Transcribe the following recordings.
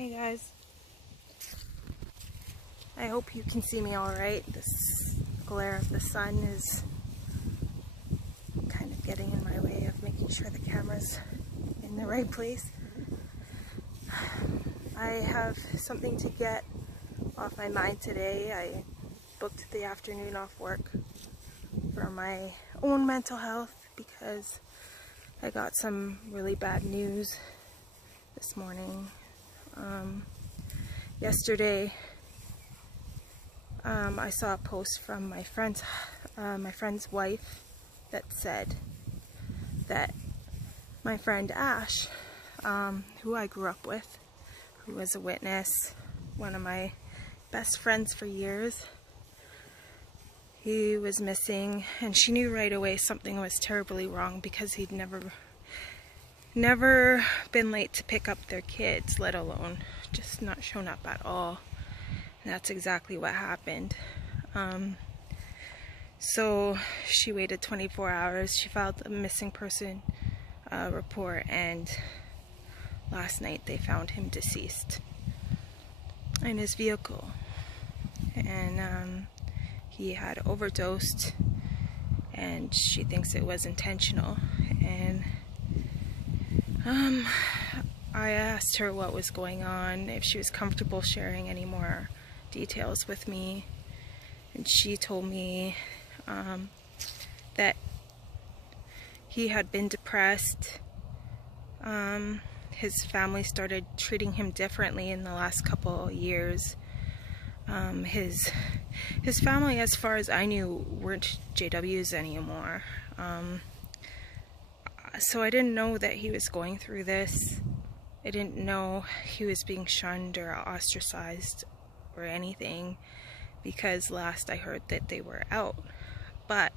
Hey guys, I hope you can see me alright. This glare of the sun is kind of getting in my way of making sure the camera's in the right place. I have something to get off my mind today. I booked the afternoon off work for my own mental health because I got some really bad news this morning. Yesterday, I saw a post from my friend's wife that said that my friend Ash, who I grew up with, who was a witness, one of my best friends for years, he was missing, and she knew right away something was terribly wrong because he'd never been late to pick up their kids, let alone just not shown up at all. And that's exactly what happened. So she waited 24 hours. She filed a missing person report, and last night they found him deceased in his vehicle. And he had overdosed, and she thinks it was intentional. And I asked her what was going on, if she was comfortable sharing any more details with me, and she told me that he had been depressed. His family started treating him differently in the last couple of years. His family, as far as I knew, weren't JWs anymore. So I didn't know that he was going through this. I didn't know he was being shunned or ostracized or anything, because last I heard that they were out. But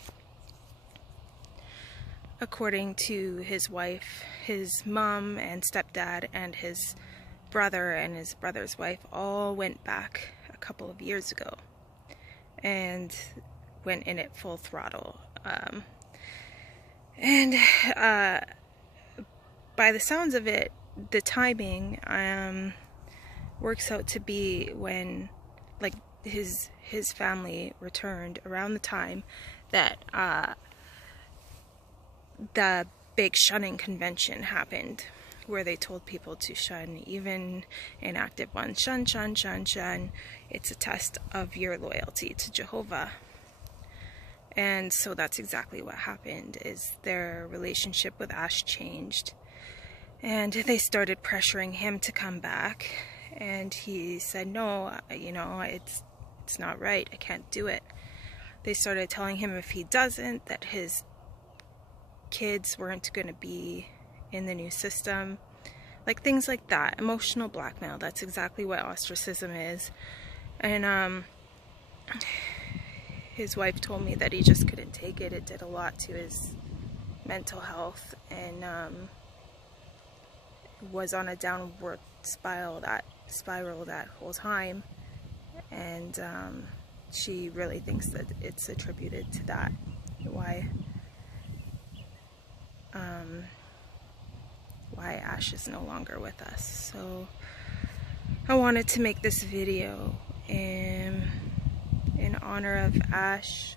according to his wife, his mom and stepdad and his brother and his brother's wife all went back a couple of years ago and went in it full throttle. And by the sounds of it, the timing works out to be when, like, his family returned around the time that the big shunning convention happened, where they told people to shun, even inactive ones. Shun, shun, shun, shun. It's a test of your loyalty to Jehovah. And so that's exactly what happened, is their relationship with Ash changed. And they started pressuring him to come back. And he said, no, it's not right. I can't do it. They started telling him if he doesn't, that his kids weren't going to be in the new system. Like, things like that. Emotional blackmail. That's exactly what ostracism is. And his wife told me that he just couldn't take it. It did a lot to his mental health, and was on a downward spiral that whole time. And she really thinks that it's attributed to that, why Ash is no longer with us. So I wanted to make this video in honor of Ash.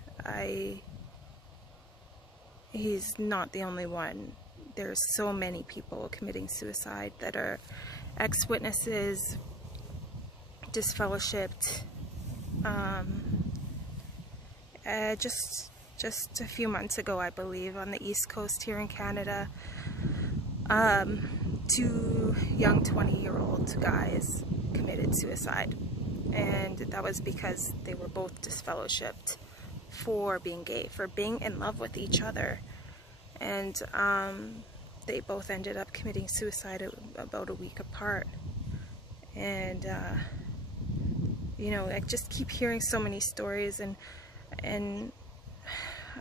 He's not the only one. There's so many people committing suicide that are ex-witnesses, disfellowshipped. Just a few months ago, I believe, on the East Coast here in Canada, 2 young 20-year-old guys committed suicide. And that was because they were both disfellowshipped for being gay, for being in love with each other. And they both ended up committing suicide about a week apart. And I just keep hearing so many stories, and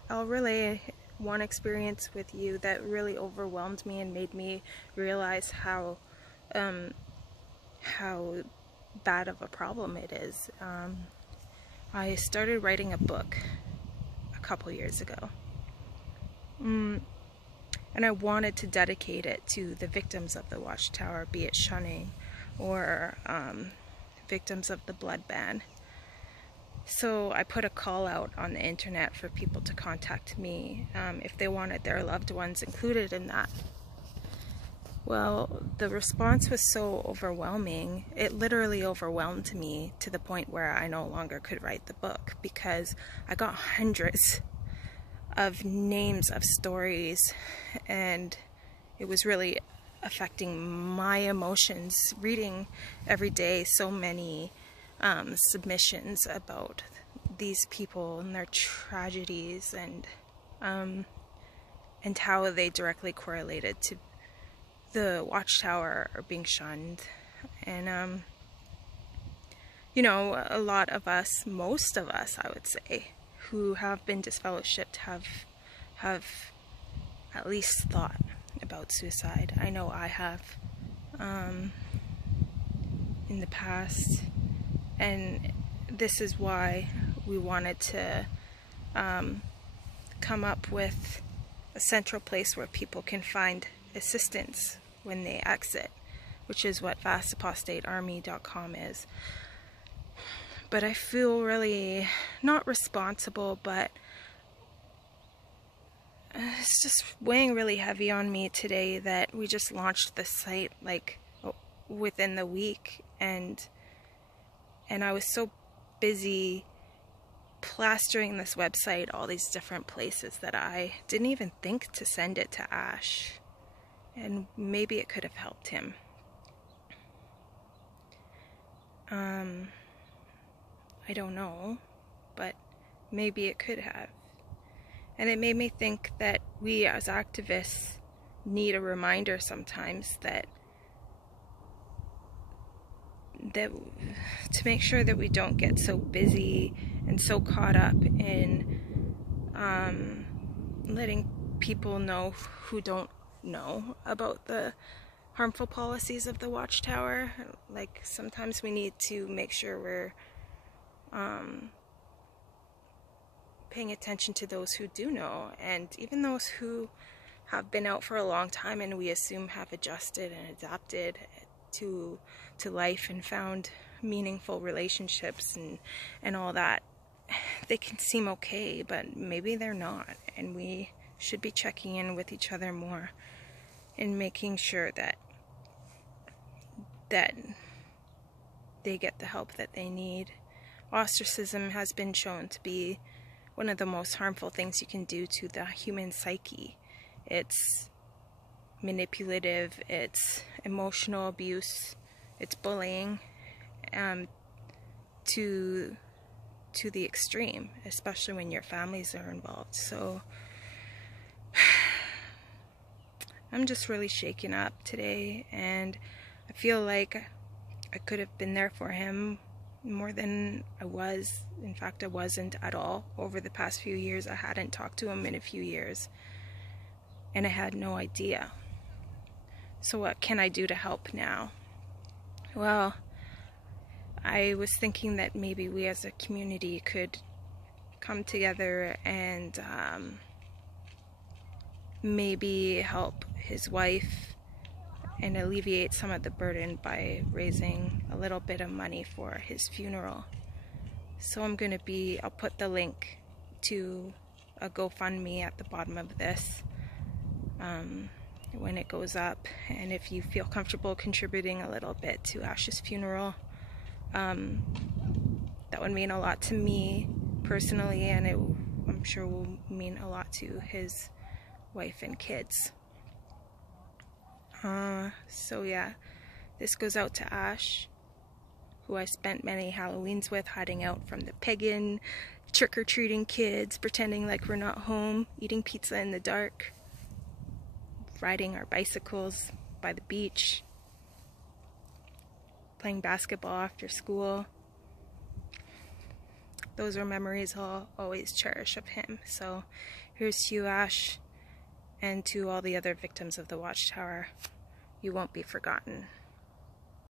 I'll relay one experience with you that really overwhelmed me and made me realize how bad of a problem it is. I started writing a book a couple years ago, and I wanted to dedicate it to the victims of the Watchtower, be it shunning or victims of the blood ban. So I put a call out on the internet for people to contact me if they wanted their loved ones included in that. Well, the response was so overwhelming. It literally overwhelmed me to the point where I no longer could write the book, because I got hundreds of names of stories, and it was really affecting my emotions reading every day so many submissions about these people and their tragedies, and how they directly correlated to the Watchtower or being shunned. And you know, a lot of us, most of us I would say, who have been disfellowshipped have at least thought about suicide. I know I have in the past, and this is why we wanted to come up with a central place where people can find assistance when they exit, which is what fastapostatearmy.com is. But I feel really not responsible, but it's just weighing really heavy on me today that we just launched the site like within the week, and I was so busy plastering this website all these different places that I didn't even think to send it to Ash. And maybe it could have helped him. I don't know, but maybe it could have. And it made me think that we as activists need a reminder sometimes that to make sure that we don't get so busy and so caught up in letting people know who don't know about the harmful policies of the Watchtower. Like, sometimes we need to make sure we're paying attention to those who do know, and even those who have been out for a long time and we assume have adjusted and adapted to life and found meaningful relationships and all that. They can seem okay, but maybe they're not, and we should be checking in with each other more and making sure that they get the help that they need. Ostracism has been shown to be one of the most harmful things you can do to the human psyche. It's manipulative, it's emotional abuse, it's bullying to the extreme, especially when your families are involved. So I'm just really shaken up today, and I feel like I could have been there for him more than I was. In fact, I wasn't at all over the past few years. I hadn't talked to him in a few years, and I had no idea. So what can I do to help now? Well, I was thinking that maybe we as a community could come together and maybe help his wife and alleviate some of the burden by raising a little bit of money for his funeral. So I'll put the link to a GoFundMe at the bottom of this when it goes up, and if you feel comfortable contributing a little bit to Ash's funeral, that would mean a lot to me personally, and I'm sure will mean a lot to his wife and kids. So yeah, this goes out to Ash, who I spent many Halloweens with, hiding out from the pagan, trick-or-treating kids, pretending like we're not home, eating pizza in the dark, riding our bicycles by the beach, playing basketball after school. Those are memories I'll always cherish of him. So here's to you, Ash, and to all the other victims of the Watchtower. You won't be forgotten.